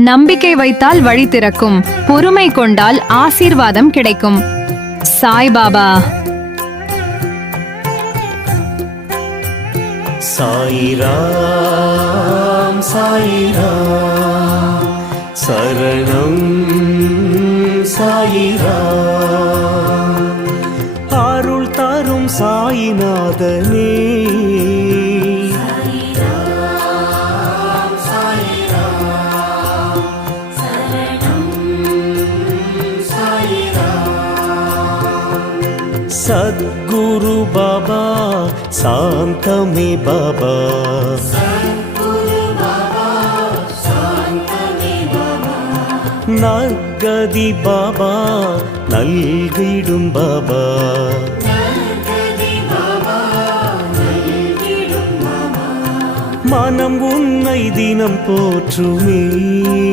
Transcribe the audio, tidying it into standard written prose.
நம்பிக்கை வைத்தால் வழி திறக்கும், பொறுமை கொண்டால் ஆசீர்வாதம் கிடைக்கும். சாய்பாபா. சாயிராம் சாயிராம் சரணம் சாயிராம், அருள் தரும் சாயிநாதனே. सद्गुरु बाबा शांतमे बाबा, नगदी बाबा नल्गिडुम बाबा, मनम उन्नै दिनम पोற்றுமே.